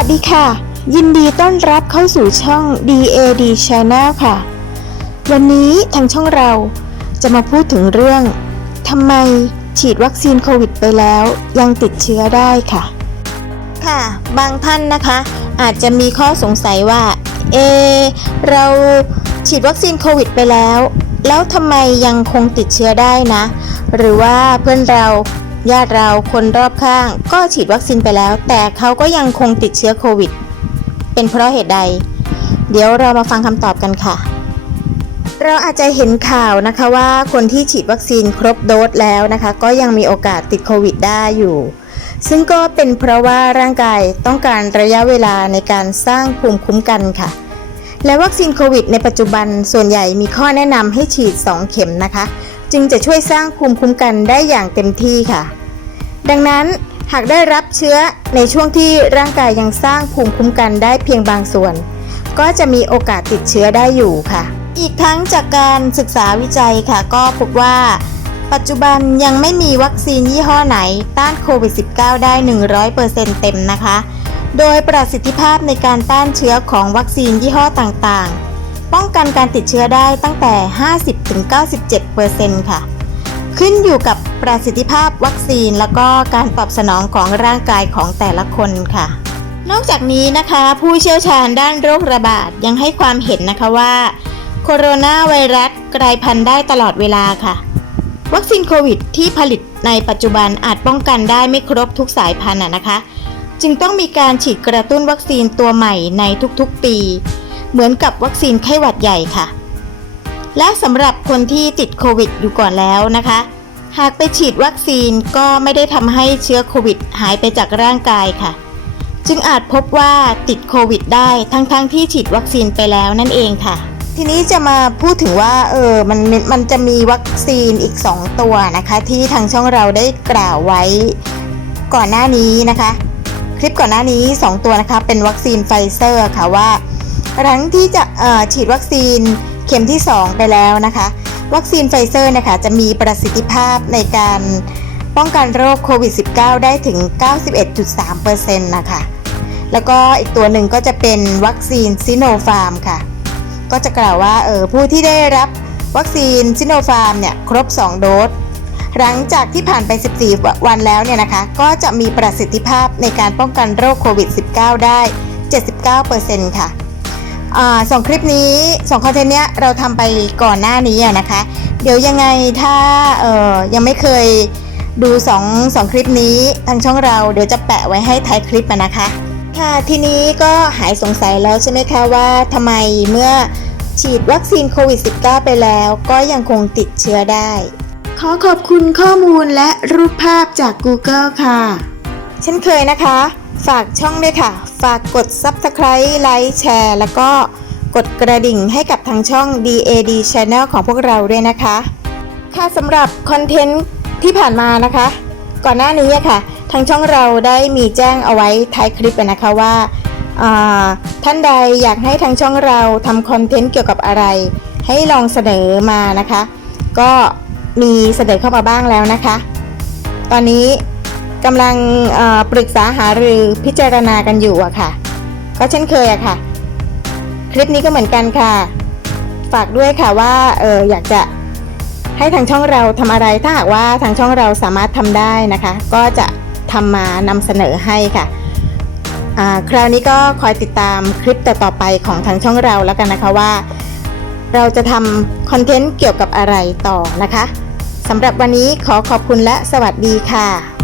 วัสดีค่ะ ยินดีต้อนรับเข้าสู่ช่อง DAD Channel ค่ะ วันนี้ทางช่องเราจะมาพูดถึงเรื่องทำไมฉีดวัคซีนโควิดไปแล้วยังติดเชื้อได้ค่ะ ค่ะ บางท่านนะคะ อาจจะมีข้อสงสัยว่า เอ เราฉีดวัคซีนโควิดไปแล้ว แล้วทำไมยังคงติดเชื้อได้นะ หรือว่าเพื่อนเรา ญาติเราคนรอบข้าง ก็ฉีดวัคซีนไปแล้ว แต่เขาก็ยังคงติดเชื้อโควิด เป็นเพราะเหตุใด เดี๋ยวเรามาฟังคำตอบกันค่ะ เราอาจจะเห็นข่าวนะคะว่าคนที่ฉีดวัคซีนครบโดสแล้วนะคะ ก็ยังมีโอกาสติดโควิดได้อยู่ซึ่งก็เป็นเพราะว่าร่างกายต้องการระยะเวลาในการสร้างภูมิคุ้มกันค่ะ และวัคซีนโควิดในปัจจุบันส่วนใหญ่มีข้อแนะนำให้ฉีด 2 เข็มนะคะ จึงจะช่วยสร้างภูมิคุ้มกันได้อย่างเต็มที่ค่ะ ดังนั้นหากได้รับเชื้อในช่วงที่ร่างกายยังสร้างภูมิคุ้มกันได้เพียงบางส่วน ก็จะมีโอกาสติดเชื้อได้อยู่ค่ะ อีกทั้งจากการศึกษาวิจัยค่ะก็พบว่า ปัจจุบันยังไม่มีวัคซีนยี่ห้อไหนต้านโควิด -19 ได้ 100%เต็มนะคะ โดยประสิทธิภาพในการต้านเชื้อของวัคซีนยี่ห้อต่างๆ ป้องกันการติดเชื้อได้ตั้งแต่ 50-97%ค่ะ ขึ้นอยู่กับประสิทธิภาพวัคซีน แล้วก็การตอบสนองของร่างกายของแต่ละคนค่ะ นอกจากนี้นะคะ ผู้เชี่ยวชาญด้านโรคระบาดยังให้ความเห็นนะคะว่าโคโรนาไวรัสกลายพันธุ์ได้ตลอดเวลาค่ะ วัคซีนโควิดที่ผลิตในปัจจุบันอาจป้องกันได้ไม่ครบทุกสายพันธุ์นะคะ จึงต้องมีการฉีดกระตุ้นวัคซีนตัวใหม่ในทุกๆปี เหมือนกับวัคซีนไข้หวัดใหญ่ค่ะ และสำหรับคนที่ติดโควิดอยู่ก่อนแล้วนะคะ หากไปฉีดวัคซีนก็ไม่ได้ทำให้เชื้อโควิดหายไปจากร่างกายค่ะ จึงอาจพบว่าติดโควิดได้ทั้งๆทที่ฉีดวัคซีนไปแล้วนั่นเองค่ะ ทีนี้จะมาพูดถึงว่าเออมันมันจะมีวัคซีนอีก 2 ตัวนะคะ ที่ทางช่องเราได้กล่าวไว้ก่อนหน้านี้นะคะ คลิปก่อนหน้านี้ 2 ตัวนะคะเป็นวัคซีนไฟเซอร์ค่ะว่าหลังที่จะออฉีดวัคซีน เข็มที่ 2 ไปแล้วนะคะ วัคซีนไฟเซอร์นะคะจะมีประสิทธิภาพในการป้องกันโรคโควิด -19 ได้ถึง 91.3%นะคะ แล้วก็อีกตัวหนึ่งก็จะเป็นวัคซีนซิโนฟาร์มค่ะ ก็จะกล่าวว่าเออผู้ที่ได้รับวัคซีนซิโนฟาร์มเนี่ยครบ 2 โดสหลังจากที่ผ่านไป 14 วันแล้วเนี่ยนะคะ ก็จะมีประสิทธิภาพในการป้องกันโรคโควิด -19 ได้ 79%ค่ะ สองคลิปนี้สองคอนเทนต์เนี้ยเราทำไปก่อนหน้านี้อะนะคะ เดี๋ยวยังไงถ้าเอ่อยังไม่เคยดู2งสองคลิปนี้ทางช่องเราเดี๋ยวจะแปะไว้ให้ท้ายคลิปอะนะคะ ค่ะทีนี้ก็หายสงสัยแล้วใช่ไหมคะว่าทำไมเมื่อฉีดวัคซีนโควิด -19 ไปแล้วก็ยังคงติดเชื้อได้ ขอขอบคุณข้อมูลและรูปภาพจาก Google ค่ะ เช่นเคยนะคะ ฝากช่องด้วยค่ะ ฝากกด Subscribe ไลค์แชร์แล้วก็กดกระดิ่งให้กับทางช่อง DAD Channel ของพวกเราด้วยนะคะ ค่ะสำหรับคอนเทนต์ที่ผ่านมานะคะ ก่อนหน้านี้ค่ะ ทางช่องเราได้มีแจ้งเอาไว้ท้ายคลิปอะนะคะว่าท่านใดอยากให้ทางช่องเราทำคอนเทนต์เกี่ยวกับอะไร ให้ลองเสนอมานะคะ ก็มีเสนอเข้ามาบ้างแล้วนะคะ ตอนนี้ กำลังปรึกษาหารือพิจารณากันอยู่อะค่ะ ก็เช่นเคยอะค่ะ คลิปนี้ก็เหมือนกันค่ะ ฝากด้วยค่ะว่าเอออยากจะให้ทางช่องเราทำอะไรถ้าหากว่าทางช่องเราสามารถทำได้นะคะ ก็จะทำมานำเสนอให้ค่ะคราวนี้ก็คอยติดตามคลิปต่อๆไปของทางช่องเราแล้วกันนะคะว่า เราจะทำคอนเทนต์เกี่ยวกับอะไรต่อนะคะสำหรับวันนี้ขอขอบคุณและสวัสดีค่ะ